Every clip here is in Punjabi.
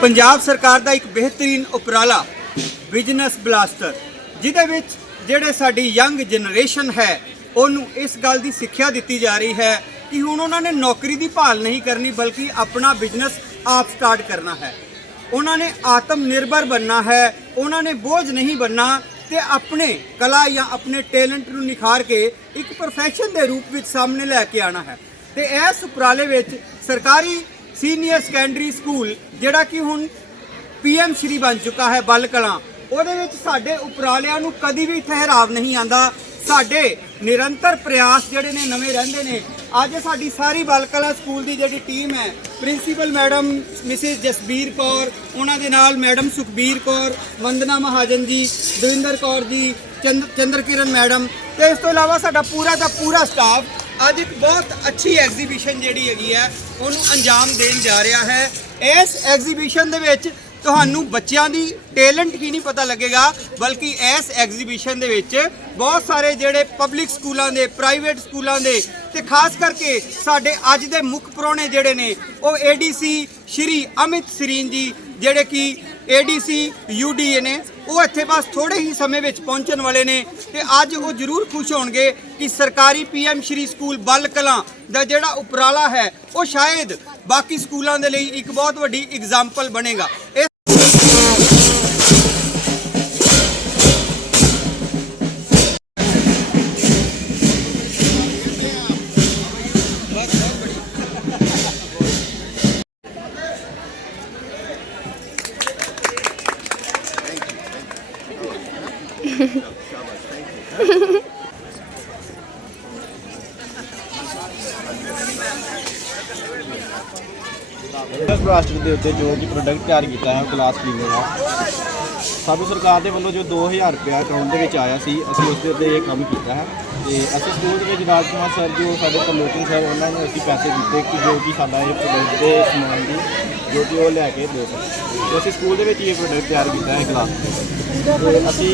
ਪੰਜਾਬ ਸਰਕਾਰ ਦਾ ਇੱਕ ਬਿਹਤਰੀਨ ਉਪਰਾਲਾ, ਬਿਜ਼ਨਸ ਬਲਾਸਟਰ, ਜਿਹਦੇ ਵਿੱਚ ਜਿਹੜੇ ਸਾਡੀ ਯੰਗ ਜਨਰੇਸ਼ਨ ਹੈ, ਉਹਨੂੰ ਇਸ ਗੱਲ ਦੀ ਸਿੱਖਿਆ ਦਿੱਤੀ ਜਾ ਰਹੀ ਹੈ ਕਿ ਹੁਣ ਉਹਨਾਂ ਨੇ ਨੌਕਰੀ ਦੀ ਭਾਲ ਨਹੀਂ ਕਰਨੀ, ਬਲਕਿ ਆਪਣਾ ਬਿਜ਼ਨਸ ਆਪ ਸਟਾਰਟ ਕਰਨਾ ਹੈ। ਉਹਨਾਂ ਨੇ ਆਤਮ ਨਿਰਭਰ ਬੰਨਾ ਹੈ, ਉਹਨਾਂ ਨੇ ਬੋਝ ਨਹੀਂ ਬੰਨਾ ਤੇ ਆਪਣੇ ਕਲਾ ਜਾਂ ਆਪਣੇ ਟੈਲੈਂਟ ਨੂੰ ਨਿਖਾਰ ਕੇ ਇੱਕ ਪ੍ਰੋਫੈਸ਼ਨ ਦੇ ਰੂਪ ਵਿੱਚ ਸਾਹਮਣੇ ਲੈ ਕੇ ਆਣਾ ਹੈ। ਤੇ ਇਸ ਉਪਰਾਲੇ ਵਿੱਚ ਸਰਕਾਰੀ ਸੀਨੀਅਰ ਸੈਕੰਡਰੀ ਸਕੂਲ, ਜਿਹੜਾ ਕਿ ਹੁਣ ਪੀਐਮ ਸ਼੍ਰੀ ਬਣ ਚੁੱਕਾ ਹੈ ਬਲ ਕਲਾਂ ਉਹਦੇ ਵਿੱਚ ਸਾਡੇ ਉਪਰਾਲਿਆਂ ਨੂੰ ਕਦੀ ਵੀ ਠਹਿਰਾਵ ਨਹੀਂ ਆਂਦਾ। ਸਾਡੇ ਨਿਰੰਤਰ ਪ੍ਰਯਾਸ ਜਿਹੜੇ ਨੇ ਨਵੇਂ ਰਹਿੰਦੇ ਨੇ। ਅੱਜ ਸਾਡੀ ਸਾਰੀ ਬਲ ਕਲਾਂ ਸਕੂਲ ਦੀ ਜਿਹੜੀ ਟੀਮ ਹੈ, principal madam missus Jasbir Kaur, ਉਹਨਾਂ ਦੇ ਨਾਲ ਮੈਡਮ ਸੁਖਬੀਰ ਕੌਰ, ਵੰਦਨਾ ਮਹਾਜਨ ਜੀ, ਦਵਿੰਦਰ ਕੌਰ ਜੀ, ਚੰਦ ਚੰਦਰ ਕਿਰਨ ਮੈਡਮ ਤੇ ਇਸ ਤੋਂ ਇਲਾਵਾ ਸਾਡਾ ਪੂਰਾ ਦਾ ਪੂਰਾ ਸਟਾਫ ਅੱਜ ਇੱਕ ਬਹੁਤ ਅੱਛੀ ਐਗਜ਼ੀਬਿਸ਼ਨ ਜਿਹੜੀ ਹੈਗੀ ਹੈ ਉਹਨੂੰ ਅੰਜਾਮ ਦੇਣ ਜਾ ਰਿਹਾ ਹੈ। ਇਸ ਐਗਜ਼ੀਬਿਸ਼ਨ ਦੇ ਵਿੱਚ ਤੁਹਾਨੂੰ ਬੱਚਿਆਂ ਦੀ ਟੈਲੈਂਟ ਹੀ ਨਹੀਂ ਪਤਾ ਲੱਗੇਗਾ, ਬਲਕਿ ਇਸ ਐਗਜ਼ੀਬਿਸ਼ਨ ਦੇ ਵਿੱਚ ਬਹੁਤ ਸਾਰੇ ਜਿਹੜੇ ਪਬਲਿਕ ਸਕੂਲਾਂ ਦੇ, ਪ੍ਰਾਈਵੇਟ ਸਕੂਲਾਂ ਦੇ ਤੇ ਖਾਸ ਕਰਕੇ ਸਾਡੇ ਅੱਜ ਦੇ ਮੁੱਖ ਪ੍ਰਾਹੁਣੇ ਜਿਹੜੇ ਨੇ, ਉਹ ਏਡੀਸੀ ਸ਼੍ਰੀ ਅਮਿਤ ਸਰੀਨ ਜੀ, ਜਿਹੜੇ ਕਿ ਏਡੀਸੀ ਯੂਡੀਏ ਨੇ। ਉਹ ਇੱਥੇ ਬਸ ਥੋੜੇ ਹੀ ਸਮੇਂ ਵਿੱਚ ਪਹੁੰਚਣ ਵਾਲੇ ਨੇ ਤੇ ਅੱਜ ਉਹ ਜ਼ਰੂਰ ਖੁਸ਼ ਹੋਣਗੇ ਕਿ ਸਰਕਾਰੀ ਪੀਐਮ ਸ਼੍ਰੀ ਸਕੂਲ ਬਲ ਕਲਾਂ ਦਾ ਜਿਹੜਾ ਉਪਰਾਲਾ ਹੈ, ਉਹ ਸ਼ਾਇਦ ਬਾਕੀ ਸਕੂਲਾਂ ਦੇ ਲਈ ਇੱਕ ਬਹੁਤ ਵੱਡੀ ਐਗਜ਼ਾਮਪਲ ਬਣੇਗਾ। ਉੱਤੇ ਜੋ ਕਿ ਪ੍ਰੋਡਕਟ ਤਿਆਰ ਕੀਤਾ ਹੈ ਉਹ ਗਲਾਸ ਕਲੀਨਰ ਦਾ। ਸਾਡੀ ਸਰਕਾਰ ਦੇ ਵੱਲੋਂ ਜੋ 2000 ਰੁਪਇਆ ਅਕਾਊਂਟ ਦੇ ਵਿੱਚ ਆਇਆ ਸੀ, ਅਸੀਂ ਉਸ ਦੇ ਉੱਤੇ ਇਹ ਕੰਮ ਕੀਤਾ ਹੈ। ਤੇ ਅਸੀਂ ਸਕੂਲ ਦੇ ਵਿੱਚ ਰਾਜਕੁਮਾਰ ਸਰ ਜੋ ਸਾਡੇ ਪ੍ਰਮੋਸ਼ਨ ਸਰ ਉਹਨਾਂ ਨੂੰ ਅਸੀਂ ਪੈਸੇ ਦਿੱਤੇ ਕਿ ਜੋ ਕਿ ਸਾਡਾ ਇਹ ਪ੍ਰੋਡਕਟ ਦੇ ਸਮਾਨ ਦੀ, ਜੋ ਕਿ ਉਹ ਲੈ ਕੇ ਦੇ ਸਕਣ। ਅਸੀਂ ਸਕੂਲ ਦੇ ਵਿੱਚ ਹੀ ਇਹ ਪ੍ਰੋਡਕਟ ਤਿਆਰ ਕੀਤਾ ਹੈ ਗਲਾਸ ਤੇ ਅਸੀਂ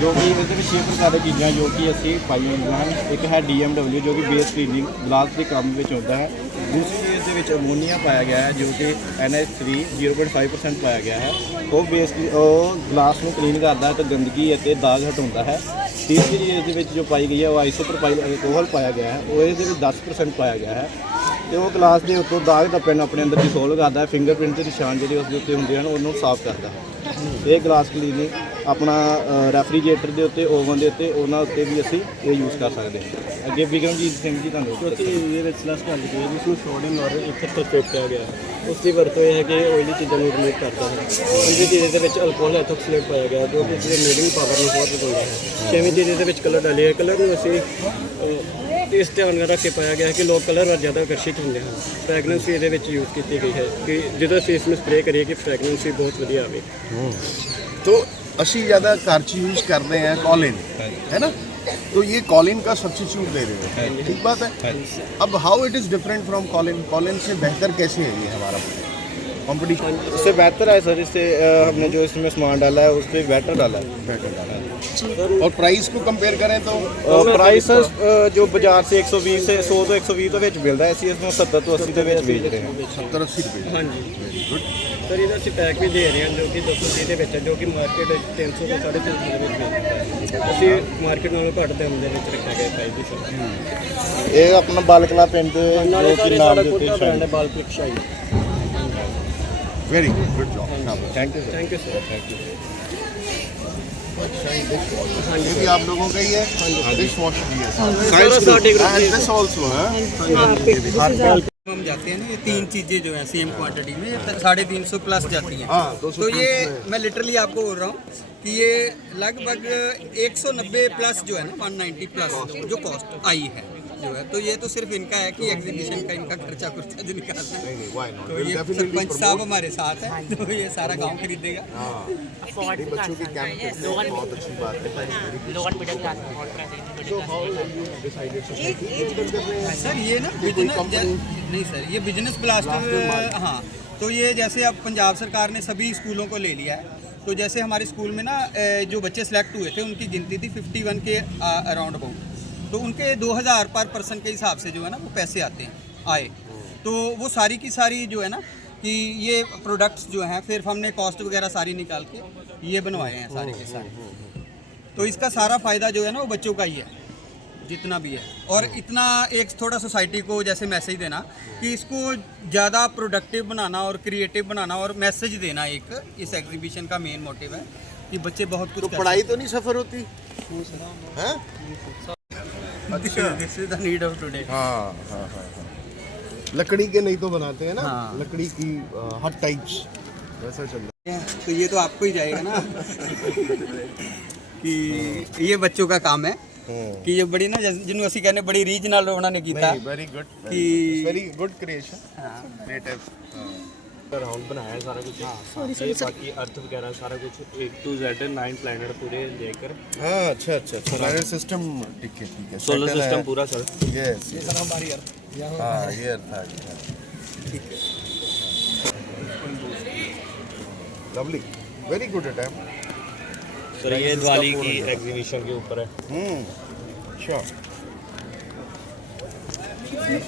ਜੋ ਕਿ ਇਹਦੇ ਵਿੱਚ ਛੇ ਪ੍ਰਕਾਰ ਦੀਆਂ ਚੀਜ਼ਾਂ, ਜੋ ਕਿ ਅਸੀਂ ਪਾਈਆਂ ਹੋਈਆਂ ਹਨ। ਇੱਕ ਹੈ DMW ਜੋ ਕਿ ਬੇਸ ਕਲੀਨਿੰਗ ਗਲਾਸ ਦੇ ਕੰਮ ਵਿੱਚ ਆਉਂਦਾ ਹੈ। ਦੂਸਰੀ ਦੇ ਵਿੱਚ ਅਮੋਨੀਆ ਪਾਇਆ ਗਿਆ ਹੈ, ਜੋ ਕਿ NH3 0.5% ਪਾਇਆ ਗਿਆ ਹੈ। ਉਹ ਬੇਸ ਉਹ ਗਲਾਸ ਨੂੰ ਕਲੀਨ ਕਰਦਾ ਹੈ ਤੇ ਗੰਦਗੀ ਅਤੇ ਦਾਗ ਹਟਾਉਂਦਾ ਹੈ। ਤੀਸਰੀ ਚੀਜ਼ ਦੇ ਵਿੱਚ ਜੋ ਪਾਈ ਗਈ ਹੈ, ਉਹ ਆਈਸੋਪਰੋਪਾਈਲ ਅਲਕੋਹਲ ਪਾਇਆ ਗਿਆ ਹੈ। ਉਹ ਇਹਦੇ ਵਿੱਚ 10% ਪਾਇਆ ਗਿਆ ਹੈ। ਤੇ ਉਹ ਗਲਾਸ ਦੇ ਉੱਤੋਂ ਦਾਗ ਧੱਪੇ ਨੂੰ ਆਪਣੇ ਅੰਦਰ ਡਿਸੋਲਵ ਕਰਦਾ ਹੈ। ਫਿੰਗਰਪ੍ਰਿੰਟ ਦੇ ਨਿਸ਼ਾਨ ਜਿਹੜੇ ਉਸ ਦੇ ਉੱਤੇ ਹੁੰਦੇ ਹਨ, ਉਹਨੂੰ ਸਾਫ਼ ਕਰਦਾ ਹੈ। ਇਹ ਗਲਾਸ ਕਲੀਨਿੰਗ ਆਪਣਾ ਰੈਫਰੀਜਰੇਟਰ ਦੇ ਉੱਤੇ ਓਵਨ ਦੇ ਉੱਤੇ ਉਹਨਾਂ ਉੱਤੇ ਵੀ ਅਸੀਂ ਇਹ ਯੂਜ਼ ਕਰ ਸਕਦੇ ਹਾਂ। ਅੱਗੇ ਵਿਕਰਮਜੀਤ ਸਿੰਘ ਜੀ ਤੁਹਾਨੂੰ ਕਿਉਂਕਿ ਇਹਦੇ ਵਿੱਚ ਸਲੈਸ਼ ਕਰ ਦਿੱਤੀ ਹੈ ਜਿਸ ਨੂੰ ਸੋਡੀਅਮ ਔਰ ਸਲਫੇਟ ਕਿਹਾ ਗਿਆ ਹੈ। ਉਸ ਦੀ ਵਰਤੋਂ ਇਹ ਹੈ ਕਿ ਆਇਲੀ ਚੀਜ਼ਾਂ ਨੂੰ ਰਿਮੂਵ ਕਰਦਾ ਹੈ। ਪੰਜਵੀਂ ਚੀਜ਼ ਦੇ ਵਿੱਚ ਅਲਕੋਹਲ ਐਥੋਕਸਲੇਟ ਪਾਇਆ ਗਿਆ ਜੋ ਕਿ ਇਸ ਦੇ ਨੀਡਿੰਗ ਪਾਵਰ ਨੂੰ ਬਹੁਤ ਵਧਾਉਂਦਾ ਹੈ। ਛੇਵੀਂ ਚੀਜ਼ ਦੇ ਵਿੱਚ ਕਲਰ ਡਾਲਿਆ ਕਲਰ ਨੂੰ ਅਸੀਂ ਇਸ ਧਿਆਨ ਨਾਲ ਰੱਖ ਕੇ ਪਾਇਆ ਗਿਆ ਹੈ ਕਿ ਲੋਕ ਕਲਰ ਵੱਲ ਜ਼ਿਆਦਾ ਆਕਰਸ਼ਿਤ ਹੁੰਦੇ ਹਨ। ਫ੍ਰੈਗਰੈਂਸ ਵੀ ਇਹਦੇ ਵਿੱਚ ਯੂਜ਼ ਕੀਤੀ ਗਈ ਹੈ ਕਿ ਜਦੋਂ ਅਸੀਂ ਇਸ ਨੂੰ ਸਪਰੇਅ ਕਰੀਏ ਕਿ ਫ੍ਰੈਗਰੈਂਸ ਵੀ ਬਹੁਤ ਵਧੀਆ ਆਵੇ। तो असी ज़्यादा कारची यूज करते हैं कॉलिन है ना तो ये कॉलिन का सब्सिट्यूट दे रहे हो ठीक बात है अब how it is different from Colin Colin से बेहतर कैसे है ये हमारा कंपटीशन उससे बेहतर है सर इससे अ, हमने जो इसमें सामान डाला है उससे बेटर डाला है बेहतर डाला है और प्राइस को कंपेयर करें तो ਪ੍ਰਾਈਸ ਜੋ ਬਾਜ਼ਾਰ ਸੇ 120 ਸੇ 100 ਤੋਂ 120 ਦੇ ਵਿੱਚ ਮਿਲਦਾ ਹੈ ਅਸੀਂ ਇਸ ਨੂੰ 70 ਤੋਂ 80 ਦੇ ਵਿੱਚ ਵੇਚ ਰਹੇ ਹਾਂ सत्तर अस्सी रुपये ਹਾਂਜੀ वेरी गुड ਸਰ ਇਹਦਾ ਅਸੀਂ ਪੈਕ ਵੀ ਦੇ ਰਹੇ ਹਾਂ ਜੋ ਕਿ 230 ਦੇ ਵਿੱਚ ਹੈ ਜੋ ਕਿ ਮਾਰਕੀਟ 300 ਤੋਂ 350 ਦੇ ਵਿੱਚ ਵੇਚਦਾ ਹੈ ਅਸੀਂ ਮਾਰਕੀਟ ਨਾਲੋਂ ਘੱਟ ਦਾਮ ਦੇ ਵਿੱਚ ਰੱਖਿਆ ਗਿਆ ਪ੍ਰਾਈਸ ਵੀ ਸਰ ਇਹ ਆਪਣਾ ਬਾਲਕਲਾ ਪਿੰਡ ਦੇ ਨਾਲੇ ਜੋ ਸਰ ਕਿ ਇਹ ਨਾਮ ਸਾਡਾ ਦੇ ਖੁਦ ਉੱਤੇ ਦਾ ਬ੍ਰਾਂਡ ਹੈ ਸ਼ਾਇਦ ਬਾਲ click ਸ਼ਾਈ very good good job शाबाश thank you thank you sir thank you ये भी आप लोगों का ही है डिश वॉश भी है सारा साढ़े ग्रुप एंड दिस ऑल्सो है हम जाते हैं ना ये तीन चीज़ें जो है सेम क्वांटिटी में साढ़े तीन सौ प्लस जाती हैं। हाँ, 230 तो ये मैं। लिटरली आपको बोल रहा हूँ कि ये लगभग 190 प्लस जो है ना 190 प्लस जो कॉस्ट आई है। जो है तो ये तो सिर्फ़ इनका है कि एग्जीबिशन का इनका खर्चा खुर्चा जो निकालना है। तो ये सरपंच साहब हमारे साथ है तो ये सारा गाँव खरीदेगा। हाँ। बच्चों के कैंप बहुत अच्छी बात है। हैं सर ये ना बिज़नेस नहीं सर ये बिज़नेस ब्लास्टर हाँ तो ये जैसे अब पंजाब सरकार ने सभी स्कूलों को ले लिया है तो जैसे हमारे स्कूल में ना जो बच्चे सेलेक्ट हुए थे उनकी गिनती थी 51 के अराउंड अबाउट तो उनके 2000 पर पर्सन के हिसाब से जो है ना वो पैसे आते हैं आए। तो वो सारी की सारी जो है ना कि ये प्रोडक्ट्स जो हैं फिर हमने कॉस्ट वगैरह सारी निकाल के ये बनवाए हैं सारे के सारे। तो इसका सारा फ़ायदा जो है ना वो बच्चों का ही है जितना भी है। और इतना एक थोड़ा सोसाइटी को जैसे मैसेज देना कि इसको ज़्यादा प्रोडक्टिव बनाना और क्रिएटिव बनाना और मैसेज देना एक इस एग्जीबिशन का मेन मोटिव है कि बच्चे बहुत कुछ तो पढ़ाई तो नहीं सफ़र होती? हैं? अच्छा। हाँ, हाँ, हाँ, लकड़ी के नहीं तो बनाते हैं ना? हाँ। लकड़ी की हर टाइप्स वैसा चल रहा है। तो ये तो आपको ही जाएगा ना। कि ये बच्चों का काम है। कि ये बड़ी ना जिन असि कहने बड़ी रीजनल नाल उन्होंने किया very good very good creation native round बनाया सारा कुछ। हाँ, बाकी अर्थ वगैरह सारा कुछ एक टू जेड नाइन प्लैनेट पूरे लेकर। हाँ अच्छा अच्छा सोलर सिस्टम ठीक है ठीक है। सोलर सिस्टम पूरा सर ये हमारी अर्थ हाँ ये अर्थ आ ठीक है। Lovely very good attempt sir ये दिवाली की एग्जीबिशन के ऊपर है। अच्छा।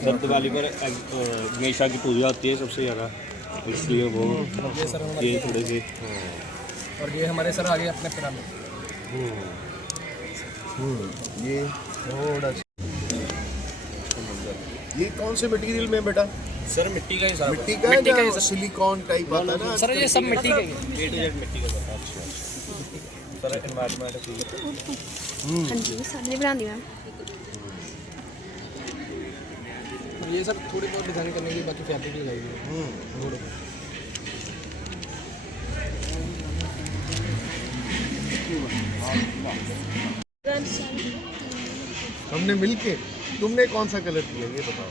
सर दिवाली पर हमेशा की पूजा होती है सबसे ज़्यादा। इसलिए वो ये सर ये थोड़े से और ये हमारे सर आगे अपने पिला में ये थोड़ा ये कौन से मटेरियल में बेटा सर मिट्टी का ही साहब मिट्टी का मिट्टी का सिलिकॉन टाइप आता है ना सर ये सब मिट्टी का ही है ए टू जेड मिट्टी का सर अच्छा सर एनवायरनमेंट हां जी सर जी बनांदी मैम ये सर थोड़ी बहुत डिज़ाइन करने की बाकी फैब्रिक ही। लगेगी हम्म हमने मिलके तुमने कौन सा कलर किया ये बताओ।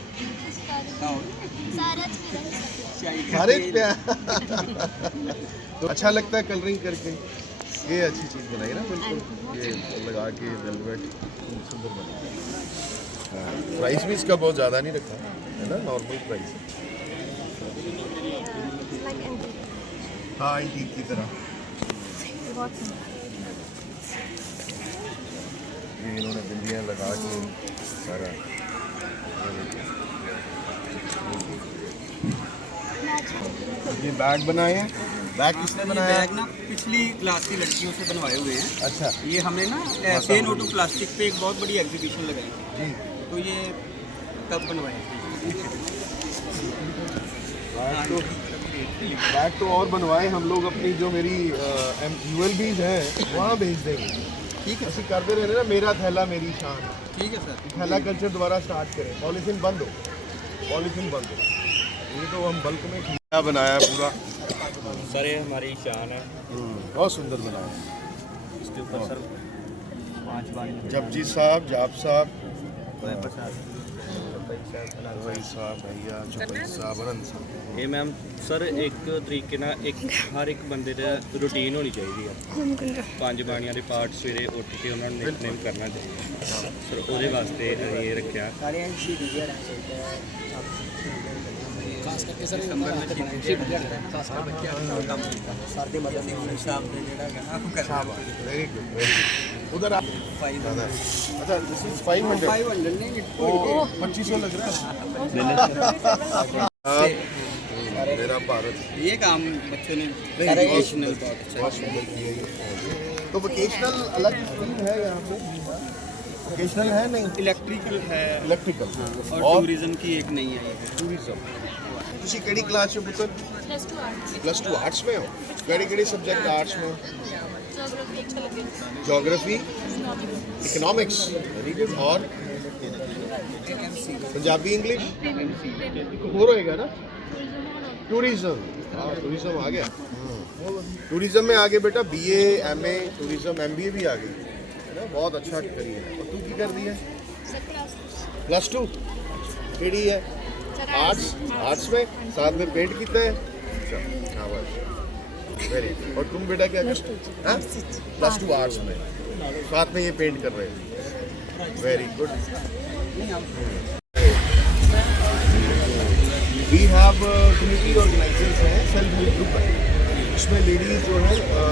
सारे प्यार। तो अच्छा लगता है कलरिंग करके। ये अच्छी चीज़ बनाई ना बिल्कुल। ये लगा के वेलवेट सुंदर बना हाँ। प्राइस भी इसका बहुत ज़्यादा नहीं रखा है ना? नॉर्मल प्राइस है हाँ एंटीक की तरह। ये इन्होंने बिंदियाँ लगा के सारा। ये बैग बनाए हैं? बैग किसने बनाया? बैग ना पिछली क्लास की लड़कियों से बनवाए हुए हैं। अच्छा। ये हमने ना ऐसे नोटू प्लास्टिक पे एक बहुत बड़ी एग्जीबिशन लगाई। थी जी। तो ये कब बनवाए बैग तो और बनवाए हम लोग अपनी जो मेरी यू एल बीज है वहाँ भेज देंगे। ठीक है। करते रहने ना मेरा थैला मेरी शान। ठीक है सर। थैला कल्चर दोबारा स्टार्ट करें। पॉलिथीन बंद हो। पॉलिथीन बंद हो। ये तो हम बल्क में खीरा बनाया पूरा। सर ये हमारी शान है। हम्म, बहुत सुंदर बनाया। इसके ऊपर सर पाँच बार जपजी साहब जाप साहब ਚੌਪਈ ਸਾਹਿਬ ਭਈਆ ਚੌਪਈ ਸਾਹਿਬ ਰਣ ਸਾਹਿਬ। ਇਹ ਮੈਮ ਸਰ ਇੱਕ ਤਰੀਕੇ ਨਾਲ ਇੱਕ ਹਰ ਇੱਕ ਬੰਦੇ ਦਾ ਰੁਟੀਨ ਹੋਣੀ ਚਾਹੀਦੀ ਆ। ਪੰਜ ਬਾਣੀਆਂ ਦੇ ਪਾਠ ਸਵੇਰੇ ਉੱਠ ਕੇ ਉਹਨਾਂ ਨੂੰ ਨਿਤਨੇਮ ਕਰਨਾ ਚਾਹੀਦਾ। ਸਰ ਉਹਦੇ ਵਾਸਤੇ ਅਸੀਂ ਇਹ ਰੱਖਿਆ। ਸਾਰਿਆਂ ਨੂੰ ਸ਼ਹੀਦੀ ਦਿਹਾੜਾ ਖਾਸ ਕਰਕੇ ਸਰ ਨੰਬਰ ਵਿੱਚ ਸ਼ਹੀਦੀ ਦਿਹਾੜਾ ਖਾਸ ਕਰਕੇ ਬੱਚਿਆਂ ਨੂੰ ਕੰਮ ਕੀਤਾ। ਸਰ ਦੇ ਮਦਦ ਨਾਲ ਸਾਹਿਬ ਦੇ ਜਿਹੜਾ ਹੈਗਾ ਉਹ ਕਰਨਾ ਵੈਰੀ ਗੁੱਡ ਵੈਰੀ ਗੁੱਡ उधर आप दादा अच्छा दिस इज 500 500 नहीं ओ 2500 लग रहा है मेरा भारत ये काम बच्चों ने नहीं, एजुकेशनल बहुत अच्छा बहुत सुंदर किया ये तो वोकेशनल अलग स्ट्रीम है यहाँ पे वोकेशनल है नहीं इलेक्ट्रिकल है इलेक्ट्रिकल और और टूरिज्म की एक नई आई है टूरिज्म ਤੁਸੀਂ ਕਿਹੜੀ ਕਲਾਸ ਚ ਪੁੱਤਰ ਪਲੱਸ 2 ਆਰਟਸ ਪਲੱਸ 2 ਆਰਟਸ में हो ਕਿਹੜੇ ਕਿਹੜੇ ਸਬਜੈਕਟ ਆਰਟਸ में हो जोग्राफी इकोनॉमिक्स और पंजाबी इंग्लिश हो रहेगा ना? टूरिज़्म टूरिज़्म हाँ, आ गया। हाँ। टूरिज़्म में आगे बेटा B M A tourism M B A भी आ गई। है ना? बहुत अच्छा करी है। और तू की कर दी है? प्लस टू केड़ी है? आर्ट्स। आर्ट्स में? साथ में पेंट कितना है? अच्छा, हाँ। बस वेरी गुड और तुम बेटा क्या करते प्लस टू आर्ट्स में साथ में ये पेंट कर रहे हो very good we have community organisers हैं सेल्फ हेल्प ग्रुप है इसमें लेडीज जो है अ,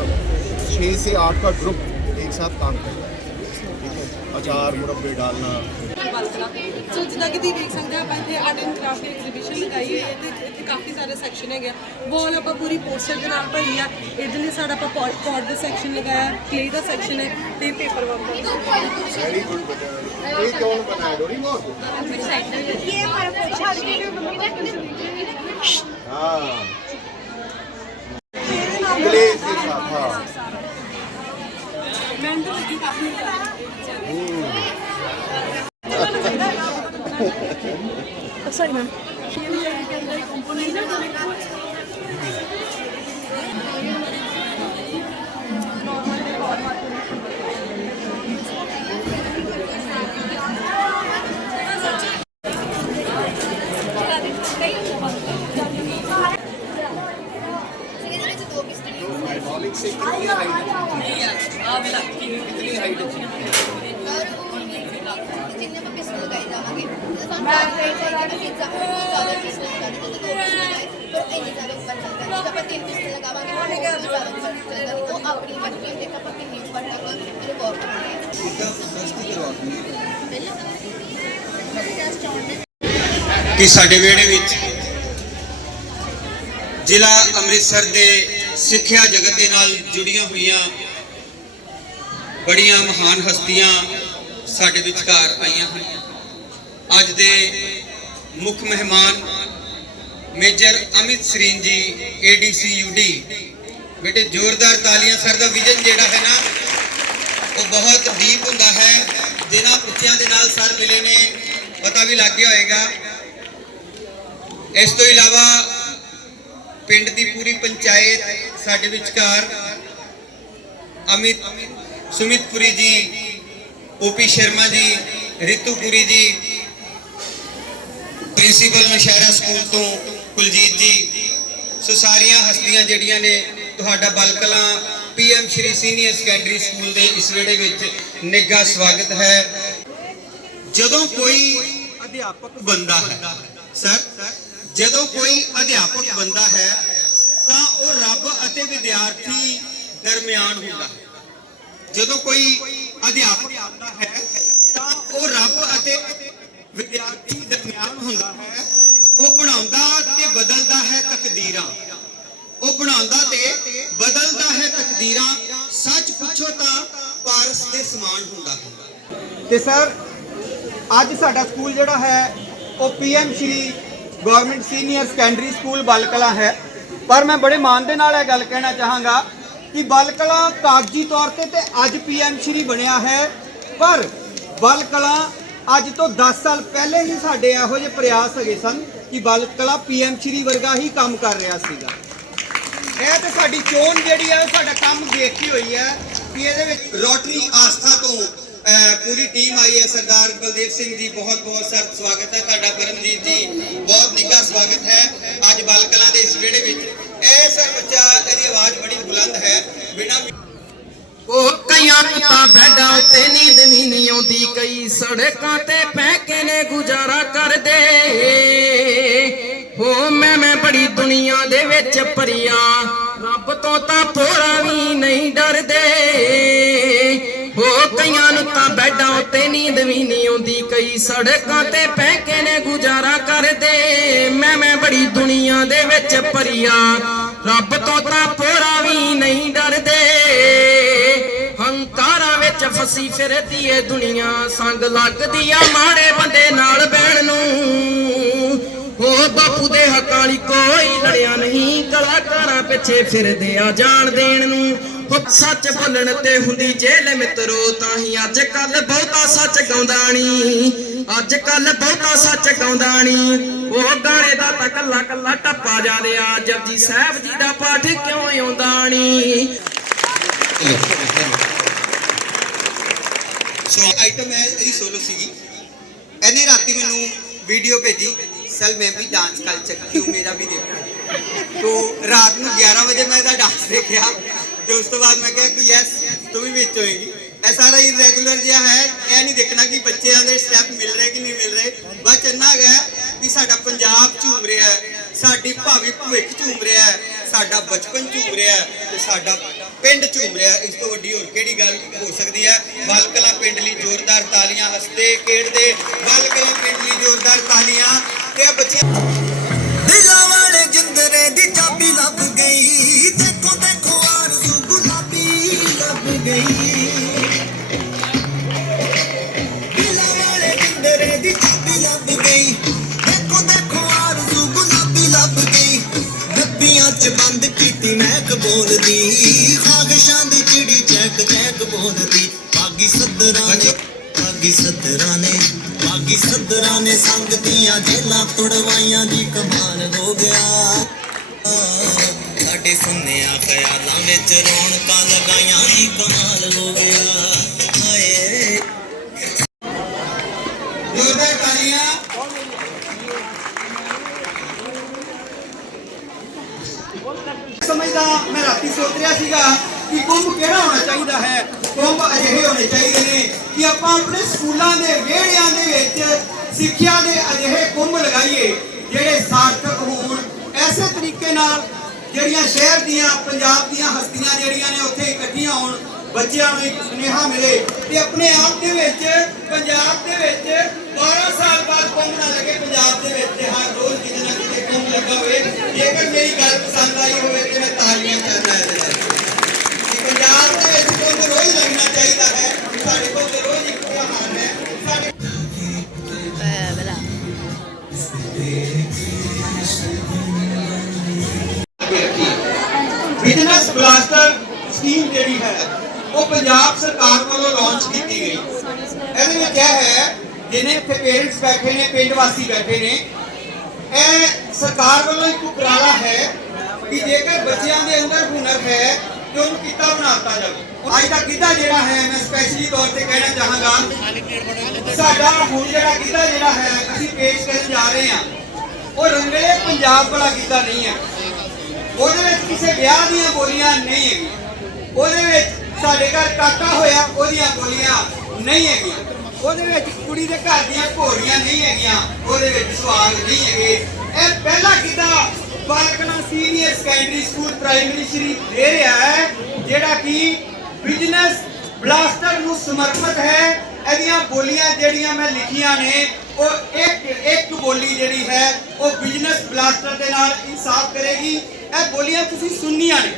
छः से आठ का ग्रुप एक साथ काम करता है ठीक है अचार मुरब्बे डालना ਬਾਲਕਲਾ ਸੋ ਜਿੱਦਾਂ ਕਿ ਤੁਸੀਂ ਦੇਖ ਸਕਦੇ ਹੋ ਆਪਾਂ ਇੱਥੇ art and craft the exhibition ਲਗਾਈ ਹੋਈ ਹੈ ਤੇ ਇੱਥੇ ਕਾਫੀ ਸਾਰੇ ਸੈਕਸ਼ਨ ਹੈਗੇ ਵਾਲ ਆਪਾਂ ਪੂਰੀ ਪੋਸਟਰ ਦੇ ਨਾਲ ਭਰੀ ਆ। ਇਹਦੇ ਲਈ ਸਾਡਾ ਆਪਾਂ ਪੌਟ ਪੌਟ ਦਾ ਸੈਕਸ਼ਨ ਲਗਾਇਆ ਕਲੇ ਦਾ ਸੈਕਸ਼ਨ ਹੈ ਤੇ ਪੇਪਰ ਵਰਕ ਮੈਂ ਤਾਂ ਕੀ ਕਾਫੀ ਹੂੰ। ਸਹੀ Gracias. ਕਿ ਸਾਡੇ ਵਿਹੜੇ ਵਿੱਚ ਜ਼ਿਲ੍ਹਾ ਅੰਮ੍ਰਿਤਸਰ ਦੇ ਸਿੱਖਿਆ ਜਗਤ ਦੇ ਨਾਲ ਜੁੜੀਆਂ ਹੋਈਆਂ ਬੜੀਆਂ ਮਹਾਨ ਹਸਤੀਆਂ ਸਾਡੇ ਵਿਚਕਾਰ ਆਈਆਂ ਹੋਈਆਂ ਅੱਜ ਦੇ ਮੁੱਖ ਮਹਿਮਾਨ ਮੇਜਰ ਅਮਿਤ ਸਰੀਨ ਜੀ ਏਡੀਸੀਯੂਡੀ ਬੇਟੇ ਜ਼ੋਰਦਾਰ ਤਾਲੀਆਂ, ਸਰ ਦਾ ਵਿਜ਼ਨ ਜਿਹੜਾ ਹੈ ਨਾ, ਉਹ ਬਹੁਤ ਡੀਪ ਹੁੰਦਾ ਹੈ। ਜਿਹਨਾਂ ਬੱਚਿਆਂ ਦੇ ਨਾਲ ਸਰ ਮਿਲੇ ਨੇ, ਪਤਾ ਵੀ ਲੱਗ ਗਿਆ ਹੋਏਗਾ। ਇਸ ਤੋਂ ਇਲਾਵਾ ਪਿੰਡ ਦੀ ਪੂਰੀ ਪੰਚਾਇਤ, ਸਾਡੇ ਵਿਚਕਾਰ ਅਮਿਤ, ਸੁਮਿਤਪੁਰੀ ਜੀ ਓਪੀ ਸ਼ਰਮਾ ਜੀ ਰਿਤੂਪੁਰੀ ਜੀ, ਪ੍ਰਿੰਸੀਪਲ ਨਸ਼ਹਿਰਾ ਸਕੂਲ ਤੋਂ ਕੁਲਜੀਤ ਜੀ, ਸੋ ਸਾਰੀਆਂ ਹਸਤੀਆਂ ਜਿਹੜੀਆਂ ਨੇ ਤੁਹਾਡਾ Balkala PM Shri senior secondary school ਦੇ ਇਸ ਵੇੜੇ ਵਿੱਚ ਨਿੱਘਾ ਸਵਾਗਤ ਹੈ। ਜਦੋਂ ਕੋਈ ਅਧਿਆਪਕ ਬੰਦਾ ਹੈ, ਸਰ ਜਦੋਂ ਕੋਈ ਅਧਿਆਪਕ ਬੰਦਾ ਹੈ, ਤਾਂ ਉਹ ਰੱਬ ਅਤੇ ਵਿਦਿਆਰਥੀ ਦਰਮਿਆਨ ਹੁੰਦਾ ਹੈ। ਜਦੋਂ ਕੋਈ ਅਧਿਆਪਕ ਆਉਂਦਾ ਹੈ, ਤਾਂ ਉਹ ਰੱਬ ਅਤੇ ਵਿਦਿਆਰਥੀ ਦਰਮਿਆਨ ਹੁੰਦਾ ਹੈ। ਉਹ ਬਣਾਉਂਦਾ ਤੇ ਬਦਲਦਾ ਹੈ ਤਕਦੀਰਾਂ। ਉਹ ਬਣਾਉਂਦਾ ਤੇ ਬਦਲਦਾ ਹੈ ਤਕਦੀਰਾਂ। ਸੱਚ ਪੁੱਛੋ ਤਾਂ ਪਾਰਸ ਦੇ ਸਮਾਨ ਹੁੰਦਾ ਹੈ। ਤੇ ਸਰ, ਅੱਜ ਸਾਡਾ ਸਕੂਲ ਜਿਹੜਾ ਹੈ, ਉਹ PM Shri government senior secondary school Balkala ਹੈ। ਪਰ ਮੈਂ ਬੜੇ ਮਾਣ ਦੇ ਨਾਲ ਇਹ ਗੱਲ ਕਹਿਣਾ ਚਾਹਾਂਗਾ ਕਿ ਬਲਕਲਾ ਕਾਗਜ਼ੀ ਤੌਰ ਤੇ ਤੇ ਅੱਜ ਪੀਐਮ ਸ਼੍ਰੀ ਬਣਿਆ ਹੈ। ਪਰ ਬਲਕਲਾ ਅੱਜ ਤੋਂ 10 ਸਾਲ ਪਹਿਲੇ ਹੀ ਸਾਡੇ ਇਹੋ ਜਿਹੇ ਪ੍ਰਯਾਸ ਹੈਗੇ ਸਨ ਕਿ ਬਲਕਲਾ ਪੀਐਮ ਸ਼੍ਰੀ ਵਰਗਾ ਹੀ ਕੰਮ ਕਰ ਰਿਹਾ ਸੀਗਾ। ਇਹ ਤੇ ਸਾਡੀ ਚੋਣ ਜਿਹੜੀ ਹੈ, ਸਾਡਾ ਕੰਮ ਦੇਖੀ ਹੋਈ ਹੈ ਕਿ ਇਹਦੇ ਵਿੱਚ ਰੋਟਰੀ ਆਸਥਾ ਤੋਂ ਪੂਰੀ ਟੀਮ ਆਈ ਹੈ ਸਰਦਾਰ ਬਲਦੇਵ ਸਿੰਘ ਜੀ, ਬਹੁਤ ਬਹੁਤ ਸਰ ਸਵਾਗਤ ਹੈ ਤੁਹਾਡਾ ਪਰਮਜੀਤ ਜੀ, ਬਹੁਤ ਨਿੱਘਾ ਸਵਾਗਤ ਹੈ। ਅੱਜ ਬਲਕਲਾਂ ਦੇ ਇਸ ਵਿਹੜੇ ਵਿੱਚ ਇਹ ਸਰ ਬੱਚਾ, ਇਹਦੀ ਆਵਾਜ਼ ਬੜੀ ਬੁਲੰਦ ਹੈ, ਬਿਨਾਂ ਉਹ ਕਈਆਂ ਤਾਂ ਬੈਡਾਂ ਉੱਤੇ ਨੀਂਦ ਵੀ ਨਹੀਂ ਆਉਂਦੀ, ਕਈ ਸੜਕਾਂ ਤੇ ਪੈ ਕੇ ਨੇ ਗੁਜ਼ਾਰਾ ਕਰਦੇ। ਹੋ ਮੈਂ ਮੈਂ ਬੜੀ ਦੁਨੀਆ ਦੇ ਵਿੱਚ ਪਰਿਆ ਰੱਬ ਤੋਂ ਤਾਂ ਥੋੜਾ ਵੀ ਨਹੀਂ ਡਰਦੇ। ਹੋ ਕਈਆਂ ਨੂੰ ਤਾਂ ਬੈਡਾਂ ਉੱਤੇ ਨੀਂਦ ਵੀ ਨਹੀਂ ਆਉਂਦੀ, ਕਈ ਸੜਕਾਂ ਤੇ ਪੈ ਕੇ ਨੇ ਗੁਜ਼ਾਰਾ ਕਰਦੇ। ਮੈਂ ਮੈਂ ਬੜੀ ਦੁਨੀਆ ਦੇ ਵਿੱਚ ਪਰਿਆ ਰੱਬ ਤੋਂ ਤਾਂ ਥੋੜਾ ਵੀ ਨਹੀਂ ਡਰਦੇ। ਹੰਕਾਰਾਂ ਵਿੱਚ ਫਸੀ ਫਿਰਦੀ ਏ ਦੁਨੀਆ, ਸੰਗ ਲੱਗਦੀ ਆ ਮਾੜੇ ਬੰਦੇ ਨਾਲ ਬਹਿਣ ਨੂੰ। ਹੋ ਬਾਪੂ ਦੇ ਹੱਕਾਂ ਲਈ ਕੋਈ ਲੜਿਆ ਨਹੀਂ, ਕਲਾਕਾਰਾਂ ਪਿੱਛੇ ਫਿਰਦੇ ਆ ਜਾਣ ਦੇਣ ਨੂੰ। ਹੋ ਸੱਚ ਬੋਲਣ ਤੇ ਹੁੰਦੀ ਜੇਲ ਮਿੱਤਰੋ, ਤਾਂ ਹੀ ਅੱਜ ਕੱਲ ਬਹੁਤਾ ਸੱਚ ਗਾਉਂਦਾ ਅੱਜ ਕੱਲ ਬਹੁਤਾ ਸੱਚ ਗਾਉਂਦਾ ਉਹ ਗਾਣੇ ਦਾ ਤਾਂ ਕੱਲਾ ਕੱਲਾ ਟੱਪਾ ਜਾ ਲਿਆ ਜਪਜੀ ਸਾਹਿਬ ਜੀ ਦਾ ਪਾਠ ਕਿਉਂ ਆਉਂਦਾ ਨੀ? ਸੋ ਆਈਟਮ ਹੈ, ਇਹਦੀ ਸੋਲੋ ਸੀਗੀ। ਇਹਨੇ ਰਾਤੀ ਮੈਨੂੰ ਵੀਡੀਓ ਭੇਜੀ, ਸਰ, ਮੈਂ ਵੀ ਡਾਂਸ ਕਰ ਸਕਤੀ ਮੇਰਾ ਵੀ ਦੇਖੋ? ਤੋ ਰਾਤ ਨੂੰ 11 ਵਜੇ ਮੈਂ ਇਹਦਾ ਡਾਂਸ ਦੇਖਿਆ। ਤੇ ਉਸ ਤੋਂ ਬਾਅਦ ਮੈਂ ਕਿਹਾ ਕਿ ਯੈਸ ਤੂੰ ਵੀ ਵਿੱਚ ਹੋਏਗੀ। ਇਹ ਸਾਰਾ ਹੀ ਜਿਹਾ ਹੈ, ਇਹ ਨਹੀਂ ਦੇਖਣਾ ਕਿ ਬੱਚਿਆਂ ਦੇ ਸਟੈਪ ਮਿਲ ਰਹੇ ਕਿ ਨਹੀਂ ਮਿਲ ਰਹੇ। ਬਸ ਇੰਨਾ ਹੈ ਕਿ ਸਾਡਾ ਪੰਜਾਬ ਝੂਮ ਰਿਹਾ ਹੈ, ਸਾਡੀ ਭਾਵੀ ਭਵਿੱਖ ਝੂਮ ਰਿਹਾ ਹੈ, ਸਾਡਾ ਬਚਪਨ ਝੂਮ ਰਿਹਾ ਹੈ ਤੇ ਸਾਡਾ ਪਿੰਡ ਝੂਮ ਰਿਹਾ ਇਸ ਤੋਂ ਵੱਡੀ ਹੋਰ ਕਿਹੜੀ ਗੱਲ ਹੋ ਸਕਦੀ ਹੈ? ਬਲਕਲਾ ਪਿੰਡ ਲਈ ਜ਼ੋਰਦਾਰ ਤਾਲੀਆਂ ਹੱਸਦੇ, ਖੇਡਦੇ ਬਲਕਲਾ ਪਿੰਡ ਲਈ ਜ਼ੋਰਦਾਰ ਤਾਲੀਆਂ ਤੇ ਇਹ ਬੱਚਿਆਂ ਦਿਲਾਂ ਵਾਲੇ ਜਿੰਦਰੇ ਦੀ ਚਾਬੀ ਲੱਭ ਗਈ। ਦੇਖੋ ਦੇਖੋ 'ਚ ਬੰਦ ਕੀਤੀ ਮਹਿਕ ਬੋਲਦੀ ਖਾਗਸ਼ਾਂ ਦੀ ਚਿੜੀ ਚੈਕ ਚੈਕ ਬੋਲਦੀ ਬਾਗੀ ਸੱਦਰਾਂ ਨੇ ਬਾਗੀ ਸੱਦਰਾਂ ਨੇ ਬਾਗੀ ਸੱਦਰਾਂ ਨੇ ਸੰਗਤੀਆਂ ਜੇਲਾਂ ਤੁੜਵਾਈਆਂ ਦੀ ਕਮਾਨ ਹੋ ਗਿਆ ਸਾਡੇ ਸੁੰਨਿਆ ਖਿਆਲਾਂ ਵਿੱਚ ਰੌਣਕਾਂ ਲਗਾਈਆਂ ਦੀ ਕਮਾਲ ਹੋ ਗਿਆ। ਹਾਏ। ਜ਼ੋਰਦਾਰ ਤਾਲੀਆਂ? ਸਮਝਦਾ ਮੈਂ ਰਾਤੀ ਸੋਚ ਰਿਹਾ ਸੀਗਾ ਕਿ ਕੁੰਭ ਕਿਹੜਾ ਹੋਣਾ ਚਾਹੀਦਾ ਹੈ? ਕੁੰਭ ਅਜਿਹੇ ਹੋਣੇ ਚਾਹੀਦੇ ਨੇ ਕਿ ਆਪਾਂ ਆਪਣੇ ਸਕੂਲਾਂ ਦੇ ਵਿਹੜਿਆਂ ਦੇ ਵਿੱਚ ਸਿੱਖਿਆ ਦੇ ਅਜਿਹੇ ਕੁੰਭ ਲਗਾਈਏ, ਜਿਹੜੇ ਸਾਰਥਕ ਹੋਣ। ਐਸੇ ਤਰੀਕੇ ਨਾਲ ਜਿਹੜੀਆਂ ਸ਼ਹਿਰ ਦੀਆਂ, ਪੰਜਾਬ ਦੀਆਂ ਹਸਤੀਆਂ ਜਿਹੜੀਆਂ ਨੇ ਉੱਥੇ ਇਕੱਠੀਆਂ ਹੋਣ, ਬੱਚਿਆਂ ਨੂੰ ਇੱਕ ਸੁਨੇਹਾ ਮਿਲੇ ਤੇ ਆਪਣੇ ਆਪ ਦੇ ਵਿੱਚ, ਪੰਜਾਬ ਦੇ ਵਿੱਚ 12 ਸਾਲ ਬਾਅਦ ਕੁੰਭ ਨਾ ਲੱਗੇ ਪੰਜਾਬ ਦੇ ਵਿੱਚ ਹਰ ਰੋਜ਼ ਕਿਤੇ ਨਾ ਕਿਤੇ ਕੁੰਭ ਲੱਗਾ ਹੋਵੇ। ਜੇਕਰ ਮੇਰੀ ਗੱਲ ਪਸੰਦ ਆਈ ਹੋਵੇ ਤੇ ਮੈਂ ਤਾਲੀਆਂ ਕਰਨਾ ਹੈ ਕਿ ਪੰਜਾਬ ਦੇ ਵਿੱਚ ਕੁੰਭ ਰੋਜ਼ ਲੱਗਣਾ ਚਾਹੀਦਾ ਹੈ, ਸਾਡੇ ਕੋਲ ਰੋਜ਼ ਇੱਕ ਤਿਉਹਾਰ ਹੈ। ਸਾਡੇ ਬਿਜ਼ਨਸ ਸਕੀਮ ਜਿਹੜੀ ਹੈ, ਉਹ ਪੰਜਾਬ ਸਰਕਾਰ ਵੱਲੋਂ ਲਾਂਚ ਕੀਤੀ ਗਈ। ਇਹਦੇ ਵਿੱਚ ਇਹ ਹੈ, ਜਿਹਨੇ ਇੱਥੇ ਪੇਰੈਂਟਸ ਬੈਠੇ ਨੇ, ਪਿੰਡ ਵਾਸੀ ਬੈਠੇ ਨੇ, ਇਹ ਸਰਕਾਰ ਵੱਲੋਂ ਇੱਕ ਉਪਰਾਲਾ ਹੈ ਕਿ ਜੇਕਰ ਬੱਚਿਆਂ ਦੇ ਅੰਦਰ ਹੁਨਰ ਹੈ, ਤੇ ਉਹਨੂੰ ਕਿੱਤਾ ਬਣਾਤਾ ਜਾਵੇ। ਅੱਜ ਦਾ ਕਿੱਤਾ ਜਿਹੜਾ ਹੈ, ਮੈਂ ਸਪੈਸ਼ਲੀ ਤੌਰ ਤੇ ਕਹਿਣਾ ਚਾਹਾਂਗਾ, ਸਾਡਾ ਹੁਣ ਜਿਹੜਾ ਕਿੱਤਾ ਜਿਹੜਾ ਹੈ, ਅਸੀਂ ਪੇਸ਼ ਕਰਨ ਜਾ ਰਹੇ ਹਾਂ, ਉਹ ਰੰਗਲੇ ਪੰਜਾਬ ਵਾਲਾ ਕਿੱਤਾ ਨਹੀਂ ਹੈ। ਉਹਦੇ ਵਿੱਚ ਕਿਸੇ ਵਿਆਹ ਦੀਆਂ ਬੋਲੀਆਂ ਨਹੀਂ ਹੈਗੀਆਂ। ਉਹਦੇ ਵਿੱਚ ਸਾਡੇ ਘਰ ਕਾਕਾ ਹੋਇਆ, ਉਹਦੀਆਂ ਬੋਲੀਆਂ ਨਹੀਂ ਹੈਗੀਆਂ। ਉਹਦੇ ਵਿੱਚ ਕੁੜੀ ਦੇ ਘਰ ਦੀਆਂ ਘੋੜੀਆਂ ਨਹੀਂ ਹੈਗੀਆਂ, ਉਹਦੇ ਵਿੱਚ ਸੁਆਗ ਨਹੀਂ ਹੈਗੇ। ਇਹ ਪਹਿਲਾ ਕਿਤਾ Balkana senior secondary school primary Shri ਦੇ ਰਿਹਾ ਹੈ, ਜਿਹੜਾ ਕਿ ਬਿਜ਼ਨਸ ਬਲਾਸਟਰ ਨੂੰ ਸਮਰਪਿਤ ਹੈ। ਇਹਦੀਆਂ ਬੋਲੀਆਂ ਜਿਹੜੀਆਂ ਮੈਂ ਲਿਖੀਆਂ ਨੇ, ਉਹ ਇੱਕ ਇੱਕ ਬੋਲੀ ਜਿਹੜੀ ਹੈ, ਉਹ ਬਿਜ਼ਨਸ ਬਲਾਸਟਰ ਦੇ ਨਾਲ ਇਨਸਾਫ ਕਰੇਗੀ। ਇਹ ਬੋਲੀਆਂ ਤੁਸੀਂ ਸੁਣਨੀਆਂ ਨੇ।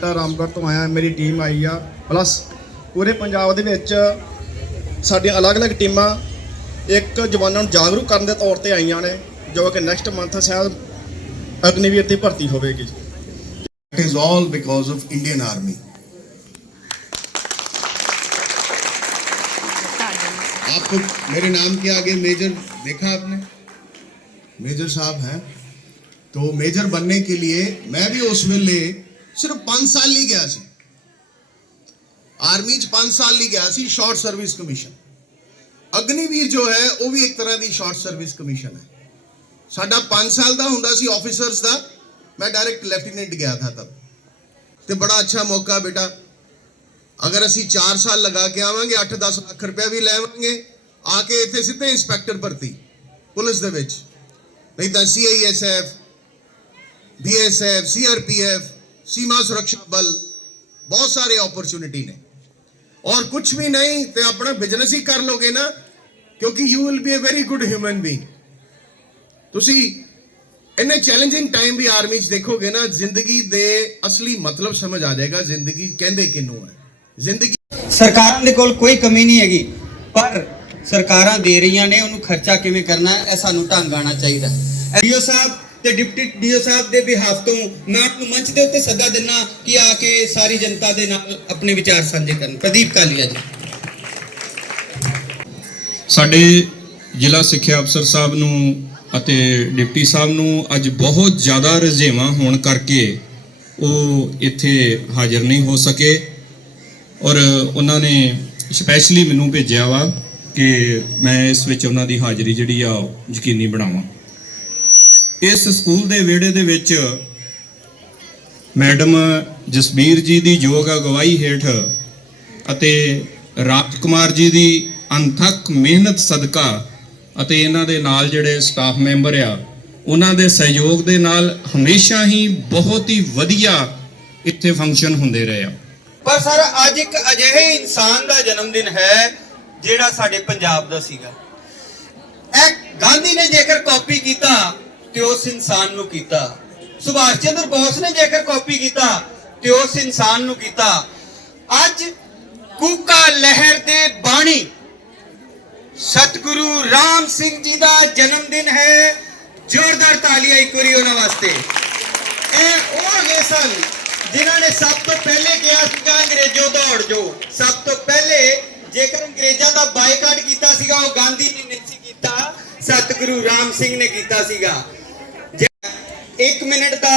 ਮੈਨੇਜਮੈਂਟ ਸੈਂਟਰ ਰਾਮਗੜ੍ਹ ਤੋਂ ਆਇਆ ਮੇਰੀ ਟੀਮ ਆਈ ਆ ਪਲੱਸ ਪੂਰੇ ਪੰਜਾਬ ਦੇ ਵਿੱਚ ਸਾਡੀਆਂ ਅਲੱਗ-ਅਲੱਗ ਟੀਮਾਂ ਇੱਕ ਜਵਾਨਾਂ ਨੂੰ ਜਾਗਰੂਕ ਕਰਨ ਦੇ ਤੌਰ ਤੇ ਆਈਆਂ ਨੇ ਜੋ ਕਿ ਨੈਕਸਟ ਮੰਥ ਸ਼ਾਇਦ ਅਗਨੀਵੀਰ ਦੀ ਭਰਤੀ ਹੋਵੇਗੀ It is all because of Indian Army. आपको मेरे नाम के आगे मेजर देखा आपने मेजर साहब हैं तो मेजर बनने के लिए मैं भी उस वेले ਸਿਰਫ 5 ਸਾਲ ਲਈ ਗਿਆ ਸੀ ਆਰਮੀ 'ਚ 5 ਸਾਲ ਲਈ ਗਿਆ ਸੀ ਸ਼ਾਰਟ ਸਰਵਿਸ ਕਮਿਸ਼ਨ ਅਗਨੀਵੀਰ ਜੋ ਹੈ ਉਹ ਵੀ ਇੱਕ ਤਰ੍ਹਾਂ ਦੀ ਸ਼ਾਰਟ ਸਰਵਿਸ ਕਮਿਸ਼ਨ ਹੈ ਸਾਡਾ 5 ਸਾਲ ਦਾ ਹੁੰਦਾ ਸੀ ਆਫੀਸਰਸ ਦਾ ਮੈਂ ਡਾਇਰੈਕਟ ਲੈਫਟੀਨੈਂਟ ਗਿਆ ਥਾ ਤਬ ਤੇ ਬੜਾ ਅੱਛਾ ਮੌਕਾ ਬੇਟਾ ਅਗਰ ਅਸੀਂ 4 ਸਾਲ ਲਗਾ ਕੇ ਆਵਾਂਗੇ 8-10 ਲੱਖ ਰੁਪਏ ਵੀ ਲੈਵਾਂਗੇ ਆ ਕੇ ਇੱਥੇ ਸਿੱਧੇ ਇੰਸਪੈਕਟਰ ਭਰਤੀ ਪੁਲਿਸ ਦੇ ਵਿੱਚ ਨਹੀਂ ਤਾਂ ਸੀਆਈਐਸਐਫ ਬੀਐਸਐਫ ਸੀਆਰਪੀਐਫ ਸੀਮਾ ਸੁਰੱਖਿਆ ਬਲ, ਬਹੁਤ ਸਾਰੇ ਓਪਰਚ्युनिटी ਨੇ। और कुछ भी नहीं तो अपना बिजनेस ही कर लोगे ना क्योंकि you will be a very good human being ਤੁਸੀਂ ਇੰਨੇ ਚੈਲੰਜਿੰਗ ਟਾਈਮ ਵੀ ਆਰਮੀ 'ਚ ਦੇਖੋਗੇ ਨਾ, ਜ਼ਿੰਦਗੀ ਦੇ ਅਸਲੀ ਮਤਲਬ ਸਮਝ ਆ ਜਾਏਗਾ, ਜ਼ਿੰਦਗੀ ਕਹਿੰਦੇ ਕਿਨੂੰ ਹੈ। ਜ਼ਿੰਦਗੀ ਸਰਕਾਰਾਂ ਦੇ ਕੋਲ ਕੋਈ ਕਮੀ ਨਹੀਂ ਹੈਗੀ, ਪਰ ਸਰਕਾਰਾਂ ਦੇ ਰਹੀਆਂ ਨੇ, ਉਹਨੂੰ ਖਰਚਾ ਕਿਵੇਂ ਕਰਨਾ, ਇਹ ਸਾਨੂੰ ਢੰਗ ਆਣਾ ਚਾਹੀਦਾ। ਡੀਓ ਸਾਹਿਬ ਤੇ ਡਿਪਟੀ ਡੀਓ ਸਾਹਿਬ ਦੇ ਬਿਹਾਫ ਤੋਂ ਮੈਂ ਆਪ ਨੂੰ ਮੰਚ ਦੇ ਉੱਤੇ ਸੱਦਾ ਦਿੰਨਾ ਕਿ ਆ ਕੇ ਸਾਰੀ ਜਨਤਾ ਦੇ ਨਾਲ ਆਪਣੇ ਵਿਚਾਰ ਸਾਂਝੇ ਕਰਨ। ਪ੍ਰਦੀਪ ਕਾਲੀਆ ਜੀ। ਸਾਡੇ ਜ਼ਿਲ੍ਹਾ ਸਿੱਖਿਆ ਅਫਸਰ ਸਾਹਿਬ ਨੂੰ ਅਤੇ ਡਿਪਟੀ ਸਾਹਿਬ ਨੂੰ ਅੱਜ ਬਹੁਤ ਜ਼ਿਆਦਾ ਰੁਝੇਵਾਂ ਹੋਣ ਕਰਕੇ ਉਹ ਇੱਥੇ ਹਾਜ਼ਰ ਨਹੀਂ ਹੋ ਸਕੇ ਔਰ ਉਹਨਾਂ ਨੇ ਸਪੈਸ਼ਲੀ ਮੈਨੂੰ ਭੇਜਿਆ ਵਾ ਕਿ ਮੈਂ ਇਸ ਵਿੱਚ ਉਹਨਾਂ ਦੀ ਹਾਜ਼ਰੀ ਜਿਹੜੀ ਆ ਉਹ ਯਕੀਨੀ ਬਣਾਵਾਂ। ਇਸ ਸਕੂਲ ਦੇ ਵਿਹੜੇ ਦੇ ਵਿੱਚ ਮੈਡਮ ਜਸਬੀਰ ਜੀ ਦੀ ਯੋਗ ਅਗਵਾਈ ਹੇਠ ਅਤੇ ਰਾਜਕੁਮਾਰ ਜੀ ਦੀ ਅਨਥਕ ਮਿਹਨਤ ਸਦਕਾ ਅਤੇ ਇਹਨਾਂ ਦੇ ਨਾਲ ਜਿਹੜੇ ਸਟਾਫ ਮੈਂਬਰ ਆ, ਉਹਨਾਂ ਦੇ ਸਹਿਯੋਗ ਦੇ ਨਾਲ ਹਮੇਸ਼ਾ ਹੀ ਬਹੁਤ ਹੀ ਵਧੀਆ ਇੱਥੇ ਫੰਕਸ਼ਨ ਹੁੰਦੇ ਰਹੇ ਆ। ਪਰ ਸਰ, ਅੱਜ ਇੱਕ ਅਜਿਹੇ ਇਨਸਾਨ ਦਾ ਜਨਮ ਦਿਨ ਹੈ ਜਿਹੜਾ ਸਾਡੇ ਪੰਜਾਬ ਦਾ ਸੀਗਾ। ਇਹ ਗਾਂਧੀ ਨੇ ਜੇਕਰ ਕਾਪੀ ਕੀਤਾ ਤੇ ਉਸ ਇਨਸਾਨ ਨੂੰ ਕੀਤਾ। ਸੁਭਾਸ਼ ਚੰਦਰ ਬੋਸ ਨੇ ਜੇਕਰ ਕਾਪੀ ਕੀਤਾ, ਤੇ ਉਸ ਇਨਸਾਨ ਨੂੰ ਕੀਤਾ। ਅੱਜ ਕੂਕਾ ਲਹਿਰ ਦੇ ਬਾਣੀ। ਸਤਿਗੁਰੂ ਰਾਮ ਸਿੰਘ ਜੀ ਦਾ ਜਨਮ ਦਿਨ ਹੈ। ਜ਼ੋਰਦਾਰ ਤਾਲੀਆਂ ਇੱਕ ਵਾਰੀ ਉਹਨਾਂ ਵਾਸਤੇ। ਇਹ ਉਹ ਹੈਗੇ ਸਨ ਜਿਨ੍ਹਾਂ ਨੇ ਸਭ ਤੋਂ ਪਹਿਲੇ ਕਿਹਾ ਸੀਗਾ, ਅੰਗਰੇਜ਼ੋ ਦੌੜ ਜੋ। ਸਭ ਤੋਂ ਪਹਿਲੇ ਜੇਕਰ ਅੰਗਰੇਜ਼ਾਂ ਦਾ ਬਾਈਕਾਟ ਕੀਤਾ ਸੀਗਾ, ਉਹ ਗਾਂਧੀ ਜੀ ਨੇ ਨਹੀਂ ਕੀਤਾ। ਸਤਿਗੁਰੂ ਰਾਮ ਸਿੰਘ ਨੇ ਕੀਤਾ ਸੀਗਾ। ਇੱਕ ਮਿੰਟ ਦਾ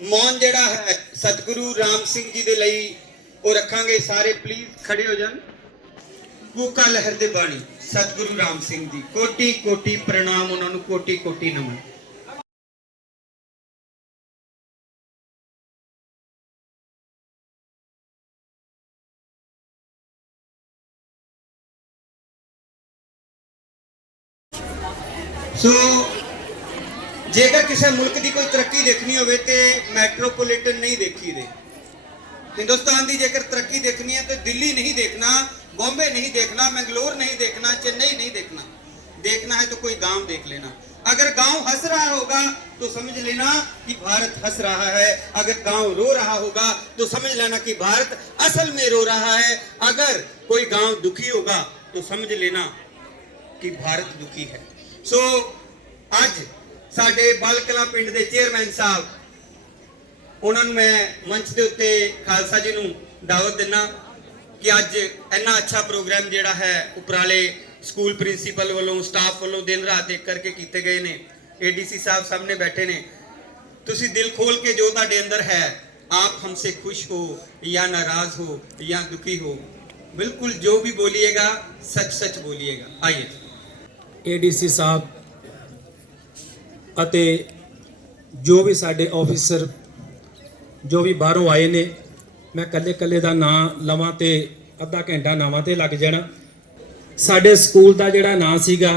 ਮੌਨ ਜਿਹੜਾ ਹੈ, ਸਤਿਗੁਰੂ ਰਾਮ ਸਿੰਘ ਜੀ ਦੇ ਲਈ ਉਹ ਰੱਖਾਂਗੇ। ਸਾਰੇ ਪਲੀਜ਼ ਖੜੇ ਹੋ ਜਾਣ। ਕੂਕਾ ਲਹਿਰ ਦੇ ਬਾਣੀ, ਸਤਿਗੁਰੂ ਰਾਮ ਸਿੰਘ ਜੀ। ਕੋਟੀ ਕੋਟੀ ਪ੍ਰਣਾਮ, ਉਹਨਾਂ ਨੂੰ ਕੋਟੀ ਕੋਟੀ ਨਮਨ। ਸੋ ਜੇਕਰ ਕਿਸੇ ਮੁਲਕ ਦੀ ਕੋਈ ਤਰੱਕੀ ਦੇਖਣੀ ਹੋਵੇ ਤੇ ਮੈਟਰੋਪੋਲੀਟਨ ਨਹੀਂ ਦੇਖੀ ਦੇ ਹਿੰਦੁਸਤਾਨ ਦੀ ਜੇਕਰ ਤਰੱਕੀ ਦੇਖਣੀ ਹੈ ਤੇ ਦਿੱਲੀ नहीं देखना बॉम्बे नहीं देखना मैंगलोर नहीं देखना चेन्नई नहीं देखना देखना है तो कोई गांव देख लेना अगर गांव हंस रहा होगा तो समझ लेना कि भारत हंस रहा है अगर गांव रो रहा होगा तो समझ लेना कि भारत असल में रो रहा है अगर कोई गांव दुखी होगा तो समझ लेना ਕਿ ਭਾਰਤ ਦੁਖੀ ਹੈ ਸੋ ਅੱਜ ਸਾਡੇ ਬਲਕਲਾ ਪਿੰਡ ਦੇ ਚੇਅਰਮੈਨ ਸਾਹਿਬ, ਉਹਨਾਂ ਨੂੰ ਮੈਂ ਮੰਚ ਦੇ ਉੱਤੇ ਖਾਲਸਾ ਜੀ ਨੂੰ ਦਾਵਤ ਦਿੰਨਾ ਕਿ ਅੱਜ ਇੰਨਾ ਅੱਛਾ ਪ੍ਰੋਗਰਾਮ ਜਿਹੜਾ ਹੈ ਉਪਰਾਲੇ ਸਕੂਲ ਪ੍ਰਿੰਸੀਪਲ ਵੱਲੋਂ, ਸਟਾਫ ਵੱਲੋਂ ਦਿਨ ਰਾਤ ਇੱਕ ਕਰਕੇ ਕੀਤੇ ਗਏ ਨੇ। ਏਡੀਸੀ ਸਾਹਿਬ ਸਾਹਮਣੇ ਬੈਠੇ ਨੇ। ਤੁਸੀਂ ਦਿਲ ਖੋਲ ਕੇ ਜੋ ਤੁਹਾਡੇ ਅੰਦਰ ਹੈ, ਆਪ ਹਮਸੇ ਖੁਸ਼ ਹੋ ਜਾਂ ਨਾਰਾਜ਼ ਹੋ ਜਾਂ ਦੁਖੀ ਹੋ, ਬਿਲਕੁਲ ਜੋ ਵੀ ਬੋਲੀਏਗਾ ਸੱਚ ਸੱਚ ਬੋਲੀਏਗਾ। ਆइए ਏਡੀਸੀ ਸਾਹਿਬ ਅਤੇ ਜੋ ਵੀ ਸਾਡੇ ਆਫੀਸਰ ਜੋ ਵੀ ਬਾਹਰੋਂ ਆਏ ਨੇ, ਮੈਂ ਕੱਲੇ ਕੱਲੇ ਦਾ ਨਾਂ ਲਵਾਂ ਤੇ ਅੱਧਾ ਘੰਟਾ ਨਾਵਾਂ ਤੇ ਲੱਗ ਜਾਣਾ। ਸਾਡੇ ਸਕੂਲ ਦਾ ਜਿਹੜਾ ਨਾਂ ਸੀਗਾ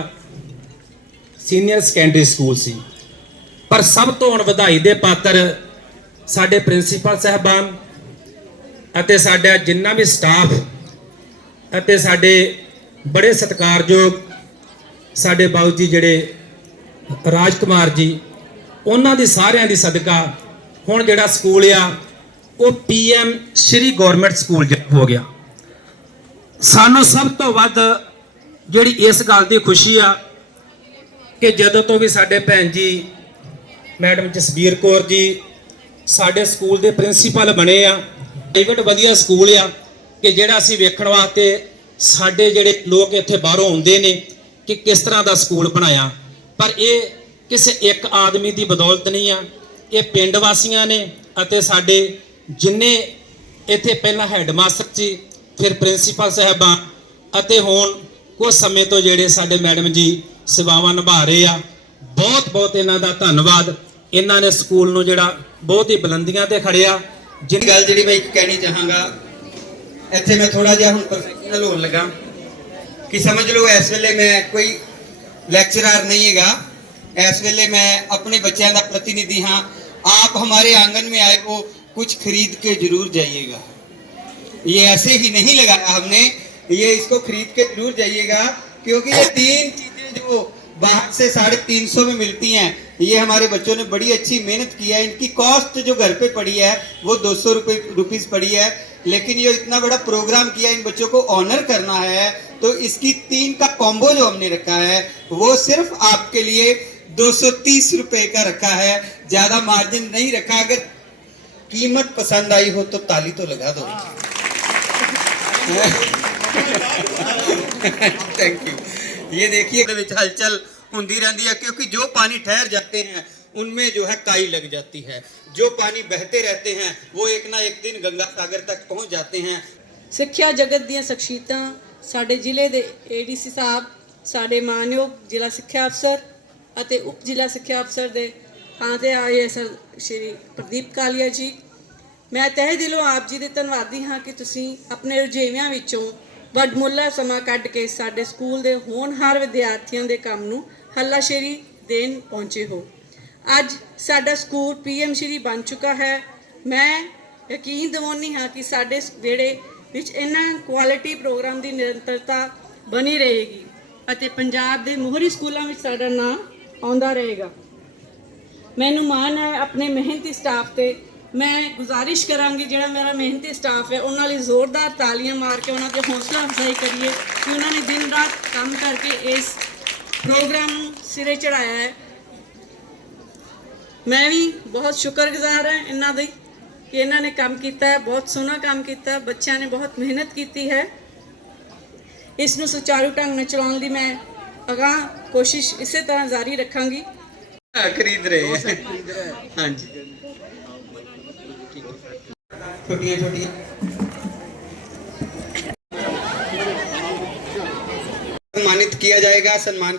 ਸੀਨੀਅਰ ਸੈਕੰਡਰੀ ਸਕੂਲ ਸੀ। ਪਰ ਸਭ ਤੋਂ ਹੁਣ ਵਧਾਈ ਦੇ ਪਾਤਰ ਸਾਡੇ ਪ੍ਰਿੰਸੀਪਲ ਸਹਿਬਾਨ ਅਤੇ ਸਾਡਾ ਜਿੰਨਾ ਵੀ ਸਟਾਫ ਅਤੇ ਸਾਡੇ ਬੜੇ ਸਤਿਕਾਰਯੋਗ ਸਾਡੇ ਬਾਊ ਜੀ ਜਿਹੜੇ ਰਾਜ ਕੁਮਾਰ ਜੀ, ਉਹਨਾਂ ਦੀ ਸਾਰਿਆਂ ਦੀ ਸਦਕਾ ਹੁਣ ਜਿਹੜਾ ਸਕੂਲ ਆ, ਉਹ ਪੀਐਮ ਸ਼੍ਰੀ ਗਵਰਨਮੈਂਟ ਸਕੂਲ ਹੋ ਗਿਆ। ਸਾਨੂੰ ਸਭ ਤੋਂ ਵੱਧ ਜਿਹੜੀ ਇਸ ਗੱਲ ਦੀ ਖੁਸ਼ੀ ਆ ਕਿ ਜਦੋਂ ਤੋਂ ਵੀ ਸਾਡੇ ਭੈਣ ਜੀ, ਮੈਡਮ ਜਸਬੀਰ ਕੌਰ ਜੀ ਸਾਡੇ ਸਕੂਲ ਦੇ ਪ੍ਰਿੰਸੀਪਲ ਬਣੇ ਆ ਪ੍ਰਾਈਵੇਟ ਵਧੀਆ ਸਕੂਲ ਆ, ਕਿ ਜਿਹੜਾ ਅਸੀਂ ਵੇਖਣ ਵਾਸਤੇ ਸਾਡੇ ਜਿਹੜੇ ਲੋਕ ਇੱਥੇ ਬਾਹਰੋਂ ਆਉਂਦੇ ਨੇ ਕਿ ਕਿਸ ਤਰ੍ਹਾਂ ਦਾ ਸਕੂਲ ਬਣਾਇਆ। ਪਰ ਇਹ ਕਿਸੇ ਇੱਕ ਆਦਮੀ ਦੀ ਬਦੌਲਤ ਨਹੀਂ ਆ। ਇਹ ਪਿੰਡ ਵਾਸੀਆਂ ਨੇ ਅਤੇ ਸਾਡੇ ਜਿੰਨੇ ਇੱਥੇ ਪਹਿਲਾਂ ਹੈੱਡਮਾਸਟਰ ਜੀ ਫਿਰ ਪ੍ਰਿੰਸੀਪਲ ਸਾਹਿਬਾਨ ਅਤੇ ਹੁਣ ਕੁਝ ਸਮੇਂ ਤੋਂ ਜਿਹੜੇ ਸਾਡੇ ਮੈਡਮ ਜੀ ਸੇਵਾਵਾਂ ਨਿਭਾ ਰਹੇ ਆ ਬਹੁਤ ਬਹੁਤ ਇਹਨਾਂ ਦਾ ਧੰਨਵਾਦ। ਇਹਨਾਂ ਨੇ ਸਕੂਲ ਨੂੰ ਜਿਹੜਾ ਬਹੁਤ ਹੀ ਬੁਲੰਦੀਆਂ ਤੇ ਖੜਿਆ। ਜਿੰਨੀ ਗੱਲ ਜਿਹੜੀ ਮੈਂ ਇੱਕ ਕਹਿਣੀ ਚਾਹਾਂਗਾ, ਇੱਥੇ ਮੈਂ ਥੋੜਾ ਜਿਹਾ ਹੁਣ ਪ੍ਰੋਫੈਸ਼ਨਲ ਹੋਣ ਲੱਗਾ। ਕਿ ਸਮਝ ਲਓ, ਇਸ ਵੇਲੇ ਮੈਂ ਕੋਈ ਲੈਕਚਰਰ नहीं हैगा इस वेले मैं अपने बच्चों का प्रतिनिधि हाँ आप हमारे आंगन में आए हो कुछ खरीद के जरूर जाइएगा ये ऐसे ही नहीं लगाया हमने ये इसको खरीद के जरूर जाइएगा क्योंकि ये तीन चीजें जो बाहर से साढ़े तीन सौ में मिलती हैं ये हमारे बच्चों ने बड़ी अच्छी मेहनत की है इनकी कॉस्ट जो घर पे पड़ी है वो दो सौ रुपये रुपीज़ पड़ी है लेकिन ये इतना बड़ा प्रोग्राम किया इन बच्चों को ऑनर करना है तो इसकी तीन का कॉम्बो जो हमने रखा है, वो सिर्फ़ आपके लिए 230 रुपए का रखा है। ज़्यादा मार्जिन नहीं रखा। अगर कीमत पसंद आई हो तो ताली तो लगा दो। थैंक यू ये देखिए, हलचल होंगी रहती है, क्योंकि जो पानी ठहर जाते हैं उनमें जो है काई लग जाती है जो पानी बहते रहते हैं वो एक ना एक दिन गंगा सागर तक पहुंच जाते हैं ਸਿੱਖਿਆ ਜਗਤ ਦੀਆਂ ਸ਼ਖਸੀਅਤਾਂ ਸਾਡੇ ਜ਼ਿਲ੍ਹੇ ਦੇ ਏਡੀਸੀ ਸਾਹਿਬ ਸਾਡੇ ਮਾਨਯੋਗ ਜ਼ਿਲ੍ਹਾ ਸਿੱਖਿਆ ਅਫਸਰ ਅਤੇ ਉਪ ਜ਼ਿਲ੍ਹਾ ਸਿੱਖਿਆ ਅਫਸਰ ਦੇ ਥਾਂ ਤੇ ਆਏ ਸਰ ਸ਼੍ਰੀ ਪ੍ਰਦੀਪ ਕਾਲੀਆ ਜੀ ਮੈਂ ਤਹਿ ਦਿਲੋਂ ਆਪ ਜੀ ਦੇ ਧੰਨਵਾਦੀ ਹਾਂ ਕਿ ਤੁਸੀਂ ਆਪਣੇ ਰੁਝੇਵਿਆਂ ਵਿੱਚੋਂ ਵੱਡਮੁੱਲਾ ਸਮਾਂ ਕੱਢ ਕੇ ਸਾਡੇ ਸਕੂਲ ਦੇ ਹੋਣਹਾਰ ਵਿਦਿਆਰਥੀਆਂ ਦੇ ਕੰਮ ਨੂੰ ਹੱਲਾਸ਼ੇਰੀ ਦੇਣ ਪਹੁੰਚੇ ਹੋ ਅੱਜ ਸਾਡਾ ਸਕੂਲ ਪੀਐਮ ਸ਼੍ਰੀ ਬਣ ਚੁੱਕਾ ਹੈ। ਮੈਂ ਯਕੀਨ ਦਿਵਾਉਂਦੀ ਹਾਂ ਕਿ ਸਾਡੇ ਸ- ਵਿੱਚ ਇਹਨਾਂ ਕੁਆਲਿਟੀ ਪ੍ਰੋਗਰਾਮ ਦੀ ਨਿਰੰਤਰਤਾ ਬਣੀ ਰਹੇਗੀ ਅਤੇ ਪੰਜਾਬ ਦੇ ਮੋਹਰੀ ਸਕੂਲਾਂ ਵਿੱਚ ਸਾਡਾ ਨਾਮ ਆਉਂਦਾ ਰਹੇਗਾ। ਮੈਨੂੰ ਮਾਣ ਹੈ ਆਪਣੇ ਮਿਹਨਤੀ ਸਟਾਫ ਤੇ ਮੈਂ ਗੁਜ਼ਾਰਿਸ਼ ਕਰਾਂਗੀ ਜਿਹੜਾ ਮੇਰਾ ਮਿਹਨਤੀ ਸਟਾਫ ਹੈ, ਉਹਨਾਂ ਲਈ ਜ਼ੋਰਦਾਰ ਤਾਲੀਆਂ ਮਾਰ ਕੇ ਉਹਨਾਂ ਤੇ ਹੌਸਲਾ ਅਫਜ਼ਾਈ ਕਰੀਏ ਕਿ ਉਹਨਾਂ ਨੇ ਦਿਨ ਰਾਤ ਕੰਮ ਕਰਕੇ ਇਸ ਪ੍ਰੋਗਰਾਮ ਨੂੰ ਸਿਰੇ ਚੜਾਇਆ ਹੈ। ਮੈਂ ਵੀ ਬਹੁਤ ਸ਼ੁਕਰਗੁਜ਼ਾਰ ਹਾਂ ਇਹਨਾਂ ਦੀ ਕਿ ਇਹਨਾਂ ਨੇ ਕੰਮ ਕੀਤਾ ਹੈ ਬਹੁਤ ਸੋਹਣਾ ਕੰਮ ਕੀਤਾ ਹੈ ਬੱਚਿਆਂ ਨੇ ਬਹੁਤ ਮਿਹਨਤ ਕੀਤੀ ਹੈ ਇਸ ਨੂੰ ਸੁਚਾਰੂ ਢੰਗ ਨਾਲ ਚਲਾਉਣ ਦੀ ਮੈਂ ਅਗਾਂਹ ਕੋਸ਼ਿਸ਼ ਇਸੇ ਤਰ੍ਹਾਂ ਜਾਰੀ ਰੱਖਾਂਗੀ हाँ, खरीद रहे हैं हाँ जी छोटियाँ छोटियाँ सम्मानित किया जाएगा सम्मान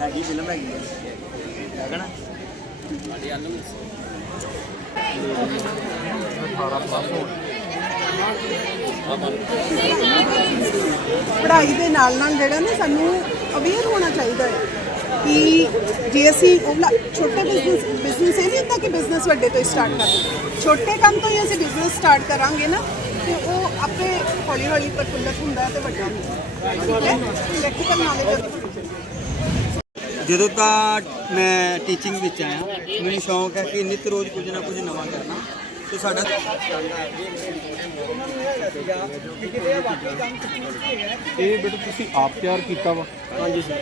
ਹੈਗੀ ਫਿਲਮ ਹੈਗੀ ਹੈਗਾ ਨਾ? ਪੜ੍ਹਾਈ ਦੇ ਨਾਲ ਨਾਲ ਜਿਹੜਾ ਨਾ ਸਾਨੂੰ ਅਵੇਅਰ ਹੋਣਾ ਚਾਹੀਦਾ ਹੈ ਕਿ ਜੇ ਅਸੀਂ ਉਹ ਛੋਟੇ ਬਿਜ਼ਨਸ ਬਿਜ਼ਨਸ ਇਹ ਨਹੀਂ ਹੁੰਦਾ ਕਿ ਬਿਜ਼ਨਸ ਵੱਡੇ ਤੋਂ ਸਟਾਰਟ ਕਰਦੇ ਛੋਟੇ ਕੰਮ ਤੋਂ ਹੀ ਅਸੀਂ ਬਿਜ਼ਨਸ ਸਟਾਰਟ ਕਰਾਂਗੇ ਨਾ, ਤੇ ਉਹ ਆਪੇ ਹੌਲੀ ਹੌਲੀ ਪ੍ਰਫੁੱਲਤ ਹੁੰਦਾ ਹੈ ਤੇ ਵੱਡਾ ਹੁੰਦਾ। ਠੀਕ ਹੈ? ਪ੍ਰੈਕਟੀਕਲ ਨੌਲੇਜ ਜਦੋਂ ਤਾਂ ਮੈਂ ਟੀਚਿੰਗ ਵਿੱਚ ਆਇਆ ਮੈਨੂੰ ਸ਼ੌਂਕ ਹੈ ਕਿ ਨਿਤ ਰੋਜ਼ ਕੁਝ ਨਾ ਕੁਝ ਨਵਾਂ ਕਰਨਾ। ਤੇ ਸਾਡਾ ਇਹ ਬੇਟਾ ਤੁਸੀਂ ਆਪ ਤਿਆਰ ਕੀਤਾ ਵਾ? ਹਾਂਜੀ ਸਰ।